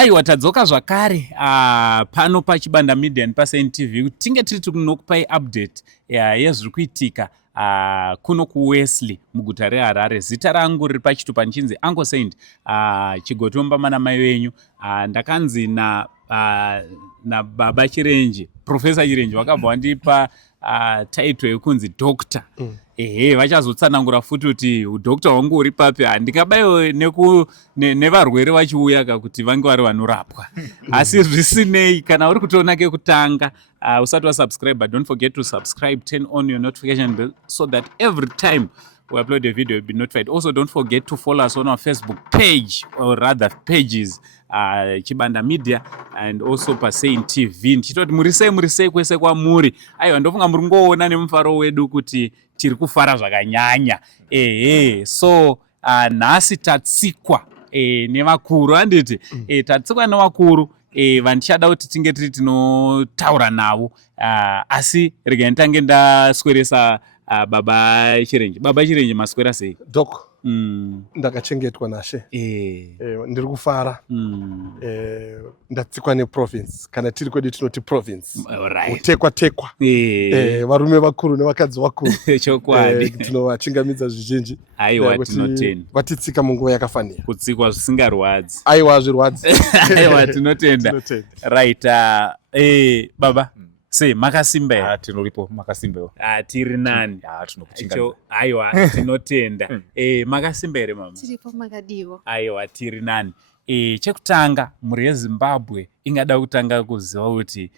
Aiwa, tadzoka zvakare pano pachibanda media nepaSNTV kuti tinge tiri tinokupai update yezviri kuitika kuno kuWesley muguta reHarare. Zita rangu riri pachitupa nichinzi Uncle Saint Chigotomba mana mai venyu. Ndakanzi naBaba Chirenje, Professor Chirenje vakabva vandipa title yekunzi doctor. Vachazotsanangura futi kuti udokta wangu uri papi. Handingabayo nevarwere vachiuya kuti vange vari vanorapwa. Asi zvisinei, kana uri kutoona kekutanga usati wasubscribe, don't forget to subscribe, turn on your notification bell so that every time we upload a video you'll be notified. Also, don't forget to follow us on our Facebook page, or rather pages, Chibanda Media and also paSNTV. Nchitoti murisei kwese kwamuri. Aiwa, ndofunga muri ngoona nemufaro wedu kuti tiri kufara zvakanyanya. So nhasi tatsikwa nevakuru, handiti tatsikwa nevakuru vandichada kuti tinge tiri tinotaura navo, asi regai nditange ndasweresa Baba Chirenje, maswera sei? Doc, ndakachengetwa naShe. Ndiri kufara. Ndatsikwa neprovince, kana tiri kwedu tinoti province. Kutekwa. Varume vakuru nevakadzi vakuru. Chokwadi. Tinovachingamidza zvizhinji. Aiwa, tinotenda. Vatitsika munguva yakafanira. Kutsikwa zvisingarwadzi. Aiwa, zvirwadzi. Aiwa, tinotenda. Right. Baba. Se makasimba here. Tinoripo makasimba. Tiri nani. Tinokuchingamidza. Aiwa, tinotenda. Makasimba here mama. Tiripo makadiwa. Aiwa, tiri nani. Chekutanga muri yeZimbabwe ingada kutanga kuziva kuti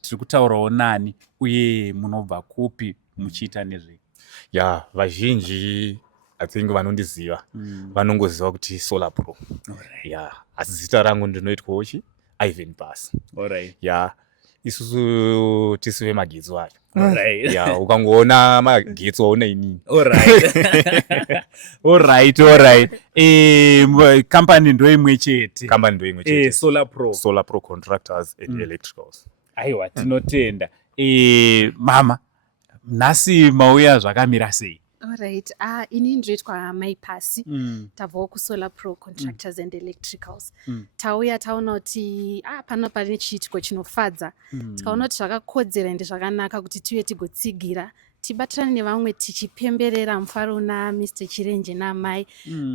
tiri kutaurawo nani uye munobva kupi muchiita nezve. Vazhinji athingi vanondiziva vanongoziva kuti Solar Pro. Asi zita rangu ndinoitwawo Ivan Bus. Isusu tisive magetsi acho. Ukangoona magetsi waona inini. Alright. Company ndo imwe chete. Solar Pro Contractors and Electricals. Aiwa, tinotenda. Mama, nhasi mauya zvakamira sei? Alright. Ini ndinoitwa Mai Pasi. Tabvawo kuSolar Pro Contractors and Electricals. Tauya taona kuti pano pane chiitiko chinofadza. Tikaona kuti zvakakodzera ende zvakanaka kuti tiuye tigotsigira tibatirane nevamwe tichipemberera mufaro naMr Chirenje namai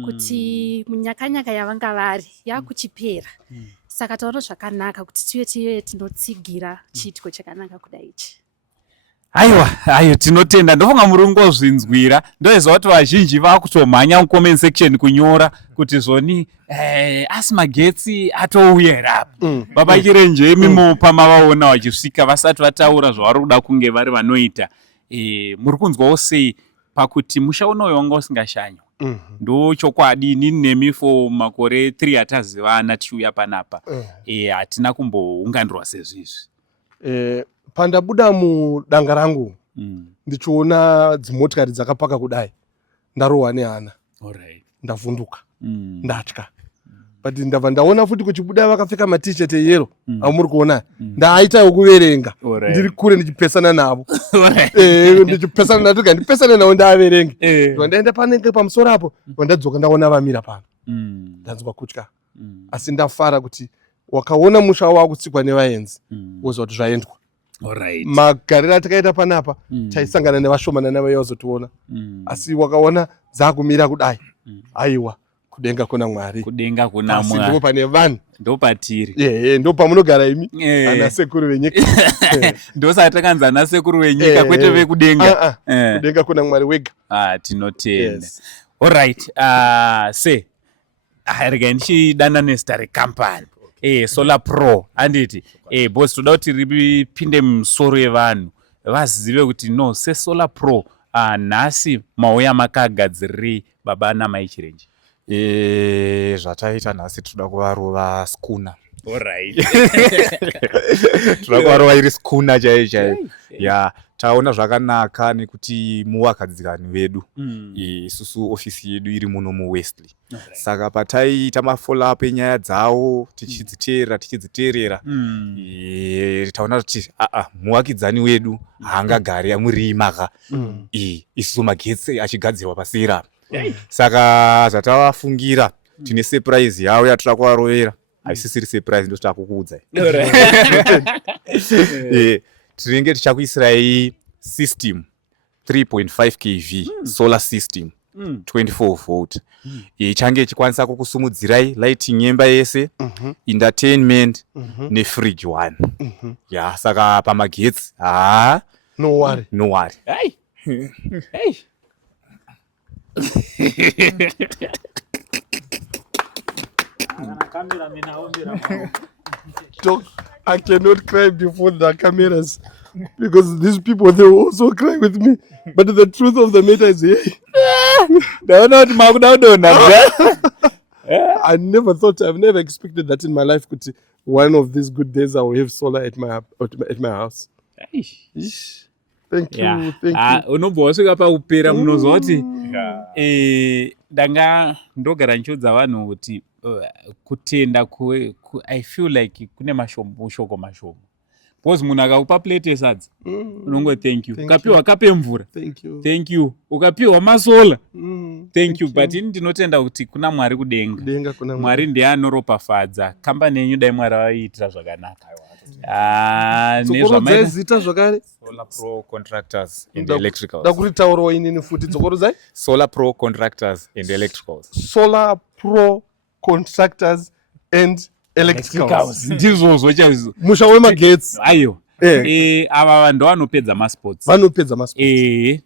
kuti munyakanyaka yavanga vari yakuchipera. Saka taona zvakanaka kuti tiuye tinotsigira chiitiko chakanaka kudai ichi. Aiwa, tinotenda. Ndofunga muri ngozvinzwira. Ndoziva kuti vazhinji vakutomhanya mucomment section kunyora kuti zvoni asi magetsi atouya here apa. Baba Chirenje mimopa mavaona vachisvika vasati vataura zvavari kuda kunge vari vanoita. Muri kunzwawo sei pakuti musha unoyo wanga usingashanywa? Ndo chokwadi. Inini nemi for makore 3 atazivana tichiuya panapa. Hatina kumbounganirwa sezvizvi. Pandabuda mudanga rangu ndichiona dzimotikari dzakapaka kudai, ndarohwa nehana. Ndavhunduka, ndatya. But ndabva ndaona futi kuchibuda vakapfeka matisheti eyero amuri kuona. Ndaaitawo kuverenga. Ndiri kure ndichipesana navo. Ndichipesana navo ndipesana navo ndaaverenge. Ndaenda panenge pamusoro apo ndadzoka ndaona vamira pano. Ndanzwa kutya. Asi ndafara kuti wakaona musha wakutsikwa nevaenzi wozwa kuti zvaendwa. Magariro atakaita panapa taisangana nevashomana navayozotiona. Asi wakaona dzakumira kudai. Aiwa, kudenga kuna Mwari. Kudenga kuna Mwari. Ndipo pane vanhu. Ndo patiri. Ndo pamunogara imi. Ana sekuru venyika. Ndo saka takanzi ana sekuru venyika kwete vekudenga. Kudenga kuna Mwari wega. Tinotenda. Alright. Se regai ndichidana nezita recampani. Solar Pro, handiti. Boss, toda kuti ripinde musoro yevanhu vazive kuti no, seSolar Pro nhasi mauya makagadziriri Baba naMai Chirenje. Zvataita nhasi toda kuvarova skuna. Alright. Toda kuvarova iri skuna chaiyo. Taona zvakanaka nekuti muvakadzikani vedu. Isusu ofisi yedu iri muno muWesley. Saka pataiita mafollow up enyaya dzavo tichidziteerera taona kuti muvakidzani wedu haangagari amuri maka. Isusu magetsi achigadzirwa pasera. Saka zvatavafungira tine surprise yavo yatoda kuvarovera. Haisisiri surprise ndotota kukuudzai. Tinenge tichakuisirai system 3.5 kV solar system 24 volt. Ichange ichikwanisa kukusumudzirai lighting yemba yese, entertainment nefridge 1. Ya saka pamagetsi no worry. Hey. Doc, I cannot cry before the cameras because these people, they will also cry with me. But the truth of the matter is, I never thought, I've never expected that in my life. One of these good days I will have solar at my house. Thank you, thank you. Unobva wasvika paupera munozoti ndanga ndogara nchiudza vanhu kuti kutenda I feel like kune mashoko mashomo. Because munhu akakupa plate yesadza unongo thank you. Ukapiwa kape mvura thank you. Ukapiwa masola thank you. But ini ndinotenda kuti kuna Mwari kudenga. Mwari ndiye anoropafadza. Kambani yenyu dai Mwari vaiitira zvakanaka. Nezita zvakare Solar Pro Contractors and Electricals. Ndakuritaurawo inini futi dzokorodzai. Solar Pro Contractors and Electricals. Solar Pro Contractors and Electricals. Ndizvozvo chaizvo. Musha wemagetsi. Aiyo. Ava vanhu vanopedza masports.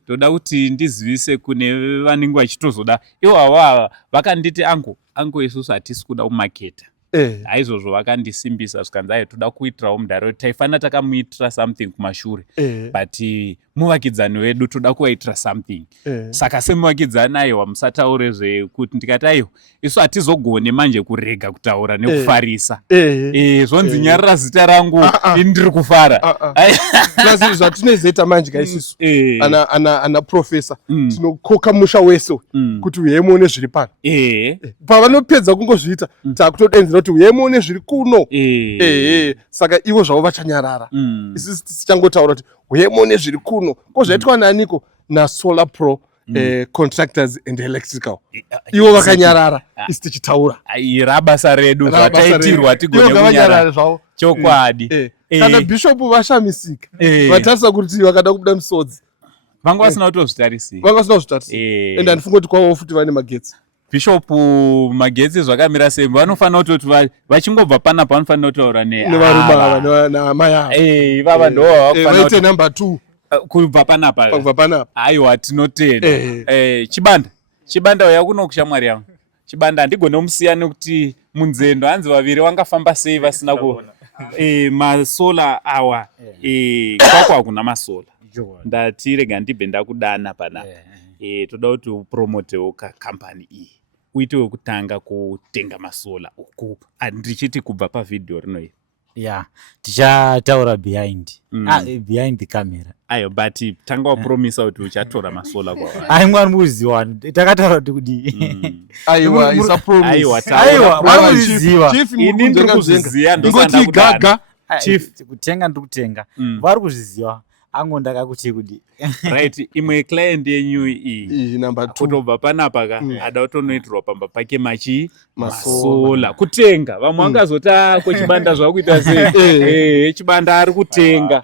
Toda kuti ndizivise kune vanenge vachitozoda. Ivo ava vakanditi angu isusu hatisi kuda kumaketa. Aizvozvo vakandisimbisa zvikanzi toda kuitirawo mudharo taifanira takamuitira something kumashure. But muvakidzani wedu toda kuvaitira something. Saka semuvakidzani aiwa musataure zvekuti ndikati aiwa isu hatizogone manje kurega kutaura nekufarisa. Zvonzi nyarira zita rangu ndiri kufara. Plus zvatinozoita manje kaisisu ana professor tinokoka musha wese kuti uyemuone zviri pano. Pavanopedza kungozviita takutodenzera kuti uyemuone zviri kuno. Saka ivo zvavo vachanyarara. Isi tichangotaura kuti uyemuone zviri kuno. Ko zvaitwa naniko naSolar Pro Contractors and Electrical. Ivo vakanyarara isi tichitaura. Rabasa redu zvataitirwa tigone kunyarara. Chokwadi. Kana Bishop vashamisika. Vatarisa kuti vakada kubuda misodzi. Vanga vasina kutozvitarisi. And handifunga kuti kwavo futi vane magetsi. Bishop magetsi zvakamira sei? Vanofanira kuti vachingobva panapa vanofanira kutaura nevarubava namai avo. Ivava ndo vakufanira kuti number 2 kubva panapa. Aiwa tinotenda. Chibanda uya kuno kushamwari yangu. Chibanda handigone kumusiya nekuti munzendo hanzi vaviri vangafamba sei vasina ku masola awa. Kwako hakuna masola. Ndati rega ndibve ndakudana panapa. Toda kuti upromotewo kampani iyi. Uitewo kutanga kutenga masola uku. Ndichiti kubva pavidhio rinoiri. Yeah, tichataura behind the camera. Ayo, but tanga wapromisa kuti uchatora masola kwa. Aimwa muziwa. Takataura kuti aiwa isa promise. Aiwa, waruziwa. Chief ini ndikuziya ndosanda gaga. Chief kutenga ndikutenga. Vari kuzviziva. Ango ndakakuti kuti right imwe client yenyu iyi number 2 kutobva panapa ada kutonoitirwa pamba pake masola kutenga vamwe vangazota kwechibanda zvakuita sei chibanda ari kutenga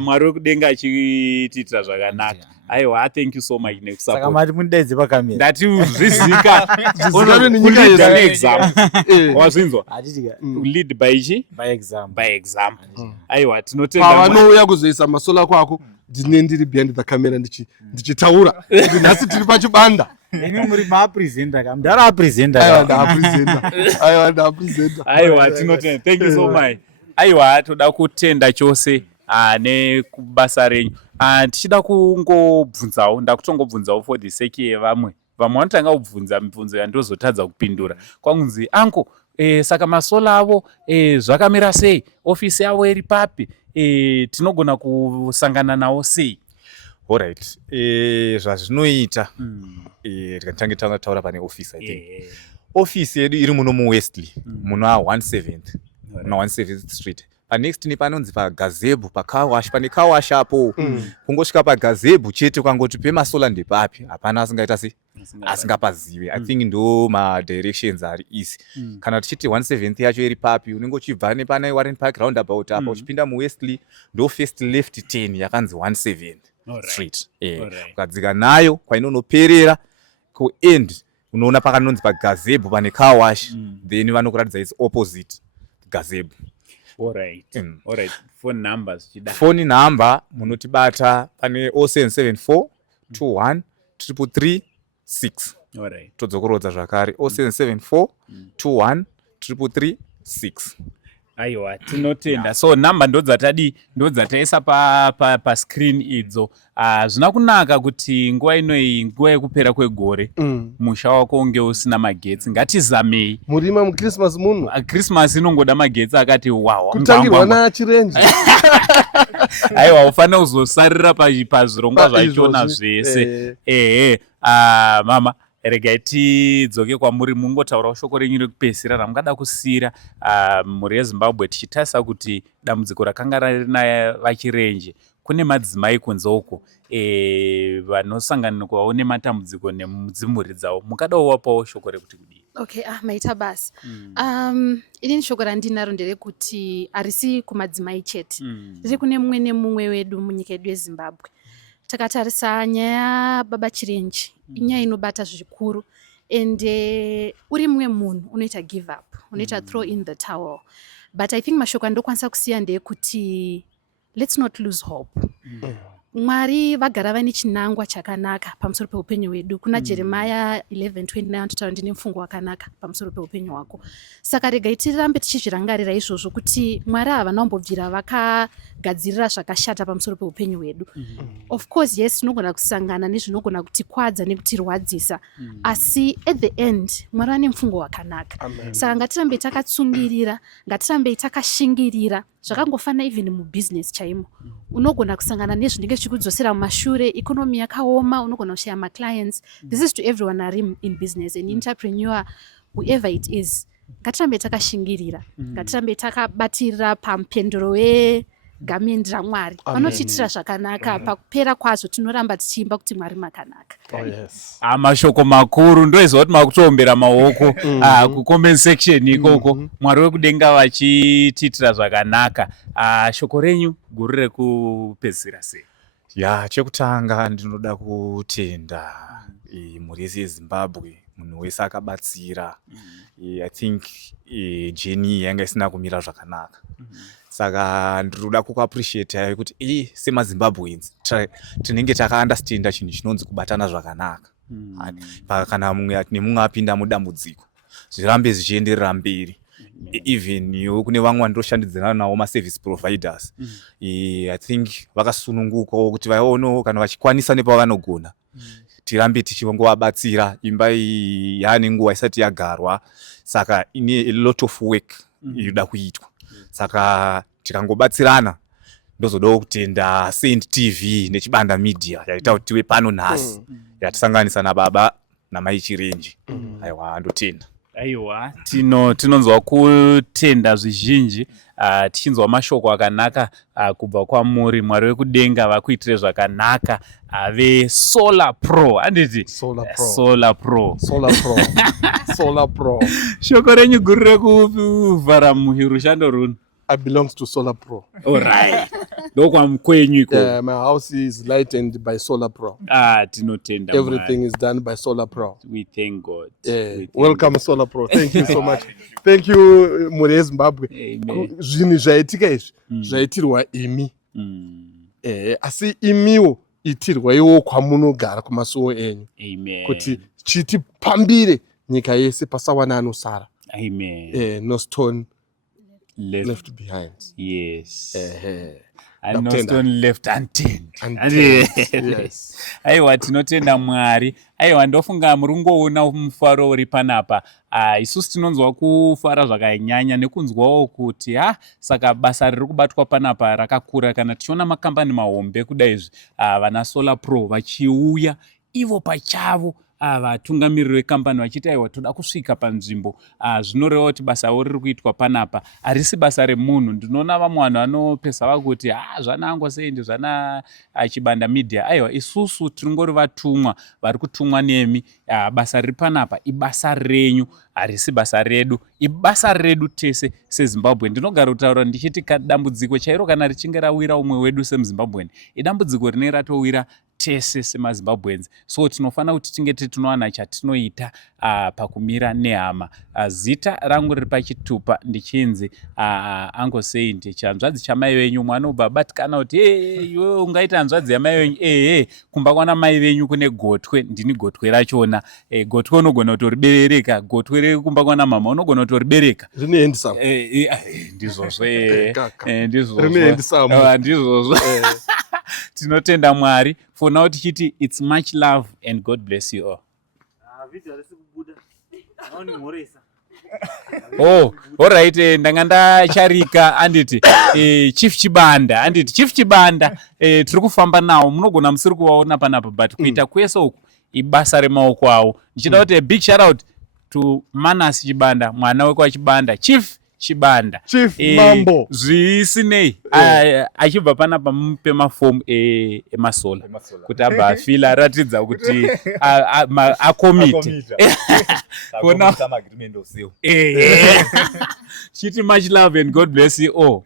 Mwari wekudenga achitiitira zvakanaka. Aiwa, thank you so much nekusupport. Saka mati mundaidze pakamera. Ndati uzvizika nenyika example. Wazvinzwa? Lead by example. Aiwa, tinotenda. Pavanouya kuzoisa masola kwako ndine ndiri behind the camera ndichitaura. Nhasi tiri pachibanda. Ini muri mapresenter kam. Ndara presenter. Aiwa, ndapresenter. Aiwa, tinotenda. Thank you so much. Aiwa, toda kutenda chose nekubasa renyu. Tichida kungobvunzawo ndakutongobvunzawo for the sake yevamwe vanotanga kubvunza mibvunzo yandozotadza kupindura kwangunzi anko saka masola avo zvakamira sei, ofisi yavo iri papi, tinogona kusangana nawo sei? Alright, zvazvinoita tikange taura pane office I think. Office yedu iri muno muWestley muna 1/7th Street panext nepanonzi pagazebo pakawash pane kawash apo kungosvika pagazebo chete ukangoti pemasola ndepapi hapana asingapazive. I think ndo madirections ari easy. Kana tichiti 1/7 yacho iri papi unenge uchibva nepana Warren Park roundabout apa uchipinda muWestleigh ndo first left 10 yakanzi 1/7 street. Ukadzika nayo kwainonoperera kuend unoona pakanonzi pagazebo pane car wash then vanokuratidza its opposite gazebo. Alright. Phone numbers chida. Phone number munotibata pane 0774 21 333 6. Alright. Todzokorodza zvakare 0774 21 333 6. Aiwa, tinotenda. So number ndodzataisa pa screen idzo. Zvina kunaka kuti nguva inoi nguva yekupera kwegore musha wako unge usina magetsi. Ngatizamei. Murima muChristmas muno. Christmas inongoda magetsi akati wow. Kutangirwa nachirenji. Aiwa, ufanira kuzosarira pazvirongwa zvachona zvese. Mama regai tidzoke kwamuri mungotaura shoko renyu rekupedzisira ramungada kusiyira mhuri yeZimbabwe tichitarisa kuti dambudziko rakanga rina vachirenje kune madzimai kunze uko vanosangana kuvaone matambudziko nemudzimhuri dzavo mungada wapawo shoko rekuti kudii? Okay, maita basi. Inini shoko randinaro nderekuti harisi kumadzimai chete. Riri kune mumwe nemumwe wedu munyika yedu yeZimbabwe. Takatarisa nyaya baba chirenji inyaya inobata zvikuru ende uri mumwe munhu unoita give up, unoita throw in the towel. But I think mashoko andokwanisa kusiya ndeyekuti let's not lose hope. Mwari vagara vane chinangwa chakanaka pamusoro peupenyu hwedu. Kuna Jeremiah 11:29 anotaura ndine mufungo wakanaka pamusoro peupenyu hwako. Saka regai tirambe tichizvirangarira izvozvo kuti Mwari havana kumbobvira vakagadzirira zvakashata pamusoro peupenyu hwedu. Of course yes, tinogona kusangana nezvinogona kutikwadza nekutirwadzisa, asi at the end Mwari ane mufungo wakanaka. Saka ngatirambe takatsungirira, ngatirambe takashingirira. Zvakangofana even mubusiness chaimo. Unogona kusangana nezvinenge zvichikudzosera mumashure, economy yakaoma, unogona kushaya maclients. This is to everyone ari in business, an entrepreneur, whoever it is. Ngatirambe takashingirira, ngatirambe takabatirira pamupendero wegameni raMwari. Vanotiitira zvakanaka, pakupera kwazvo tinoramba tichiimba kuti Mwari makanaka. Mashoko makuru ndoizwa kuti makutombera maoko kucomment section ikoko. Mwari wekudenga vachitiitira zvakanaka. Shoko renyu guru rekupedzisira sei? Chekutanga ndinoda kutenda mhuri yese yeZimbabwe, munhu wese akabatsira. I think jeni yanga isina kumira zvakanaka. Saka ndinoda kuappreciate kuti semaZimbabweans tinenge takaunderstanda chinhu chinonzi kubatana zvakanaka. Kana mumwe apinda mudambudziko zvirambe zvichienderera mberi. Even kune vamwe vandoshandidzana navo maservice providers. I think vakasunungukawo kuti vaono kana vachikwanisa nepavanogona tirambe tichiongovabatsira. Imba iyi yaane nguva isati yagarwa, saka ine a lot of work inoda kuitwa. Saka tikangobatsirana ndozodawo kutenda Saint TV nechibanda media yaita kuti tive pano nhasi yatisanganisa nababa namai chirenje. Aiwa, ndotenda. Aiwa, tinonzwa kutenda zvizhinji, tichinzwa mashoko akanaka kubva kwamuri. Mwari wekudenga vakuitire zvakanaka. Ave Solar Pro, anditi? Solar Pro. Shoko renyu guru rekuvhara murushando runo? I belongs to Solar Pro. Alright. Kwenyu iko. My house is lightened by Solar Pro. Tinotenda. Everything is done by Solar Pro. We thank God. Welcome Solar Pro. Thank you so much. Thank you mhuri yeZimbabwe. Zvinhu zvaitika izvi zvaitirwa imi. Asi imiwo itirwaiwo kwamunogara kumasuwo enyu. Kuti chitipambire nyika yese pasawana anosara. No stone left behind. Yes. And no stone left unturned. Yes. Aiwa, tinotenda Mwari. Aiwa, ndofunga murungoona mufaro uri panapa. Isusu tinonzwa kufara zvakanyanya nekunzwawo kuti saka basa riri kubatwa panapa rakakura. Kana tichiona makambani mahombe kudai izvi vana Solar Pro vachiuya ivo pachavo vatungamiriri vekambani vachiti aiwa toda kusvika panzvimbo zvinoreva kuti basa riri kuitwa panapa harisi basa remunhu. Ndinoona vamwe vanhu vanopesa vakuti zvanango seindi zvana Chibanda Media. Aiwa isusu tiringori vatumwa vari kutumwa nemi. Basa riri panapa ibasa renyu harisi basa redu, ibasa redu tese seZimbabwe. Ndinogara kutaura ndichiti dambudziko chairo kana richinge rawira umwe wedu semuZimbabwe idambudziko rinenge ratowira tese semaZimbabwenzi. So tinofanira kuti tinge tinowana chatinoita pakumira nehama. Zita rangu riri pachitupa ndichinzi Uncle Saint, chanzvadzi chamai venyu. Mwana ubabatikana kuti iwe ungaita hanzvadzi yamai venyu. Kumba kwana mai venyu kune gotwe, ndini gotwe rachona. Gotwe unogona kutoribereka, gotwe rekumba kwana mama unogona kutoribereka. Rine handsome. Ndizvozvo ndizvozvo. Tinotenda Mwari. For now tichiti it's much love and God bless you all. Alright, ndanga ndacharika anditi Chief Chibanda anditi Chief Chibanda tiri kufamba nawo munogona musiri kuvaona panapa but kuita kwese uku ibasa remaoko awo. Ndichida kuti a big shout out to Manas Chibanda, mwana wekwa Chibanda, Chief Chibanda, Chief Mambo zvisinei achibva panapa mupe mafomu emasola kuti abva afila aratidza kuti akomiti. Chiti much love and God bless you all.